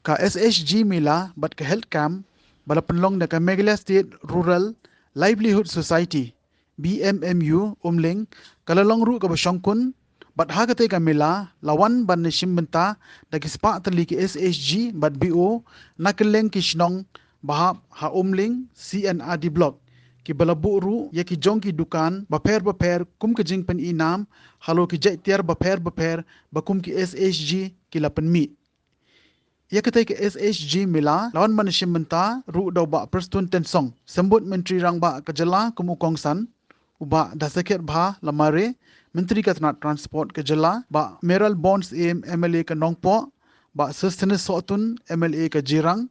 ka SHG mila bat ka health camp bala penlong na ka Meghalaya State Rural Livelihood Society BMMU umling kalalong ru ka basyongkun bat hagate ka mila lawan ban na shimbenta da kispa tali ki SHG bat BO nakeleng kishnong bahap ha umling CNRD block ki balabu ru ya ki jong ki dukan baper kum ke jing pen inam halo ki jai tiar baper bakum ki SHG ki lapen mi ya ketai ke SHG mila lawan manusia menta ru dau ba perstun tensong sembut menteri rang ba kejala kumukong san uba dasakit bha lamare menteri katna transport kejala ba Meral Bonds MLA ke Nongpo ba Sustenance Sotun MLA ke Jirang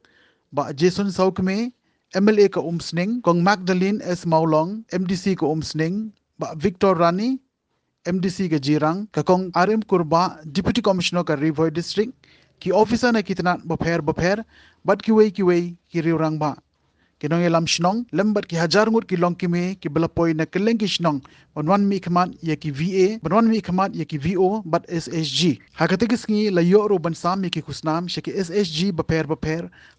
ba Jason Saukme MLA ke Umsning kong Magdalene S Maulong MDC ke Umsning ba Victor Rani MDC ke Jirang ka kong RM Kurba Deputy Commissioner ke Rivoy District ki officer na kitna baper bat ki wei ki riurang ba kinong elam shnong lembat ki hajar ngut ki long ki me ki belapoy na keleng ki shnong banwan mi khamat ya ki VA banwan mi khamat ya ki VO bat SHG hakategis ngi la yo ro ban sam mi ki kusnam sheki SHG baper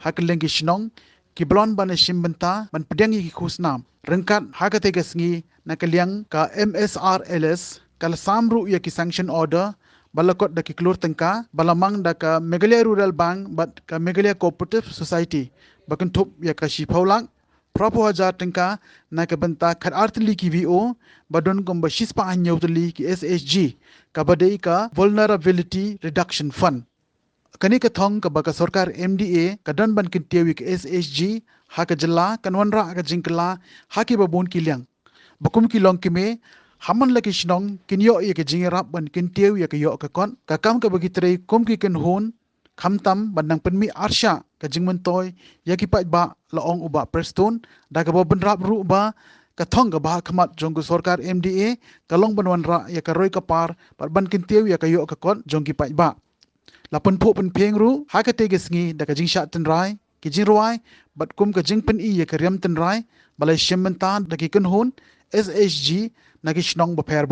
hakeleng ki shnong ki blon ban shimbenta ban pedang ki kusnam rengkat hakategis ngi na kaliang ka MSRLS kal samru ya ki sanction order balakot da ki klur tengka balamang da ka Meghalaya Rural Bank bat ka Meghalaya Cooperative Society bakan thup ya ka shipaulang prapo hajar tengka na ka benta khat artli ki VO badon kom bashispa anyawtli ki SHG ka badai ka Vulnerability Reduction Fund kani ka thong ka baka sarkar MDA ka don ban kin tewi ki SHG ha ka jalla kanwanra ka jingkla ha ki babun ki liang bakum ki long ki me haman laki shnong kinyo ya ke jingerap ban kintieu ya ke yo ka kon ka kam ka bagi trei kom ki ken hun khamtam bandang penmi arsha ka jingmen toy ya ki pai ba laong uba preston da ka ban rap ru ba ka thong ka ba khamat jong ku sarkar MDA ka long banwan ra ya ka roi ka par ban kintieu ya ka yo ka kon jong ki pai ba lapun phu pen pheng ru ha ka te ge sngi da ka jing sha ten rai ki jing ruai bat kum ka jing pen i ya ka riam ten rai balai shemmentan da ki ken hun SHG nagi shnong baper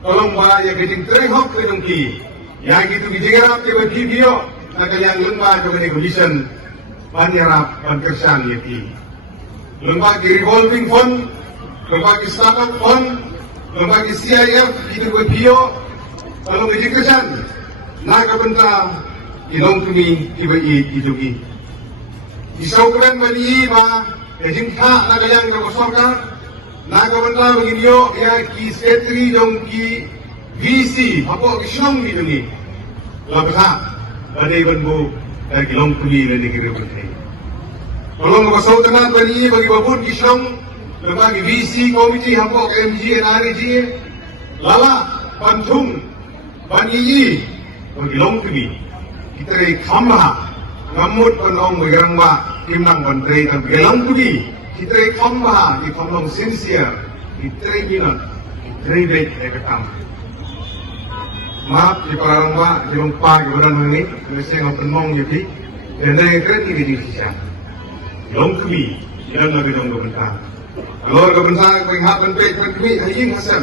tolong ba ya geding treng hok ke dongki yang itu dijengarap ke bagi video nak yang lemba ke bagi condition banyarap bankersan yati lemba ke revolving fund lemba ke startup fund lemba ke CIF itu ke video tolong dijengarkan nak benta ilong kami ibai ijugi isaukan bani ba kejing kha nak yang ke sarkar Nagawanda menginyo ya ki sekretari dong ki VC apa kisong ni ni labha badai banbu dari kilong kumi dan negeri berkait. Tolong basau tanah bani bagi babun kisong lebagi VC komiti apa MG NRG lala panjung bani bagi kilong kumi kita dari khamba ngamut panong bergerang ba timnang bantrai dan kilong kumi kita khamba di khambong sincere kita minat kita baik ekam maaf di parangba di rumpa di bulan ini mesti ngapen mong jadi dan dari keren ini di sisa long kami dan lagi dong kebentar kalau kebentar penghapan baik kami hajing hasan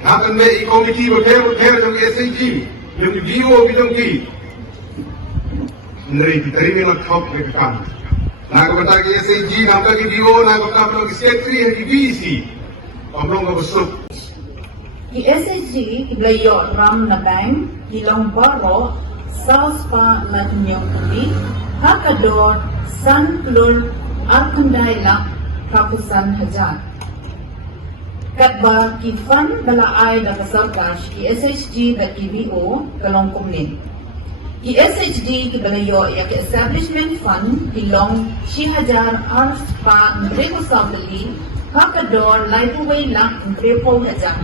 hapan baik komiti berkait dengan SHG yang di BO bidang ki dari kita ini nak khop ekam Nagabata ki SHG, nagabata ki DO, nagabata ki secretary, ki VC. Pamlong ka busuk. Ki SHG, ki Blayo Ram na Bank, ki Longbaro, South Pa Latnyong Kuli, Hakador, San Klur, Arkanday Lak, Kapusan Hajar. Katba ki Fund Balaay da Kasarkash, ki SHG da ki VO, Kalong Kumlin. Ki SHG ki Balayo ya ki Establishment Fund ki Long 6,000 Ars Pa Nreko Sabali Hakador Lightway Lak Nreko Hajar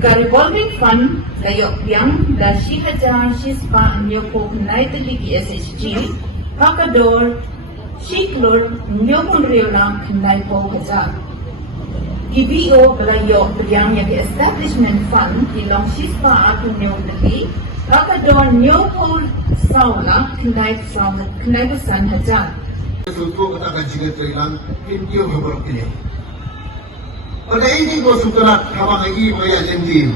Ka Revolving Fund Layo Piang da 6,000 Shispa Nyoko Naitali ki SHG Hakador Shiklur Nyoko Nreo Naipo Hajar Ki BO Balayo Piang ya ki Establishment Fund ki Long Shispa Atu Nyoko Hakador Nyokol Saula Knaip San Hajar. Tutup kata kajian terilang pintu berberok ini. Pada ini kau suka kawan lagi maya jendi.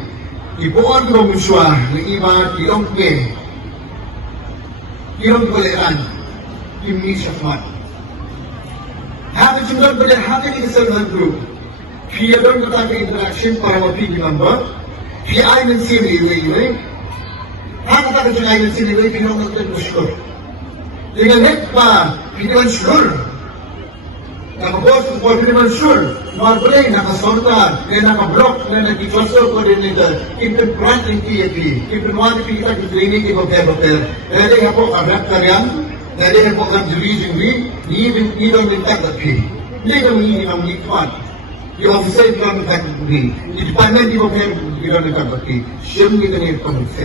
Di bawah kau musuh lagi mah di longke. Yung kuliran, yung misafat. Hati jumlah boleh hati di kesalahan group. Dia dorang kata interaction para mapili member. Dia ayat sini iwe. Hati kata jumlah ayat sini iwe pinong nagtag bersyukur. Dengan net pa pinaman syukur. Nakabos ko pinaman syukur. Mga boleh nakasorta, nakablock, nag-transfer coordinator, implement ng TAP, implement kita di training di papel. Dahil ako kagat karyan. Dari yang program division ni dong minta tapi ni dong ni dong ikut di officer dong minta tapi di department di officer dong minta tapi siapa ni kena komisi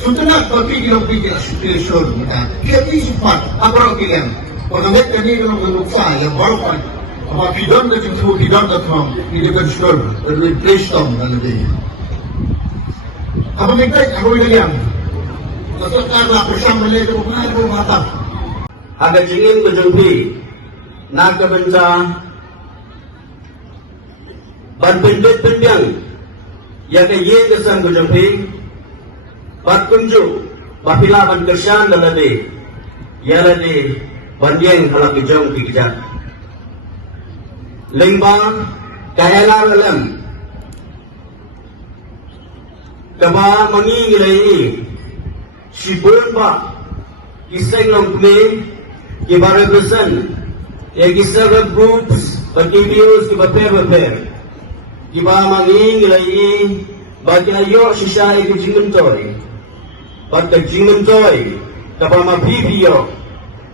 sudah tapi di dong pikir superior kita dia ni sempat apa orang bilang orang mereka ni dong menuksa yang baru kan apa pidon dah cuma pidon dah thom ni dia control dari brainstorm dan lain apa mereka aku bilang Sekarang bersama lagi mengaku mata. Agak jingin kejumpi, nak kebenca, ban pendek pendang, ya ke ye kesan kejumpi, ban kunju, bapila ban kersan dalade, ya lade bandiang halak kejong kejat. Lengba kaya lalam, kaba mangi nilai. Sibun pa kisah long play kibar represent kisah groups videos kibar pair kibar manging ilai bagi ayo sisa itu jingentoy bagi jingentoy kapag mabibio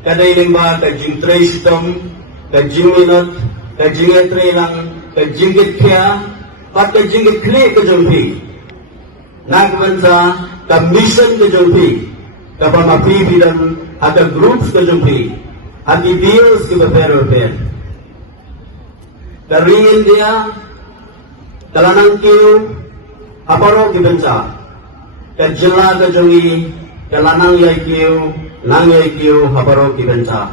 kadai lingba ka jingtrace tom ka jinginot ka jingetre lang ka jingit kya pat ka jingit kli ka jumpi nagbansa ka mission ke jumpi kapag mapipilang aga groups ke jumpi agi deals ke beper karingin dia talanang kiyo aparo ke benca kajela ke jungi talanang yay kiyo nang yay kiyo aparo ke benca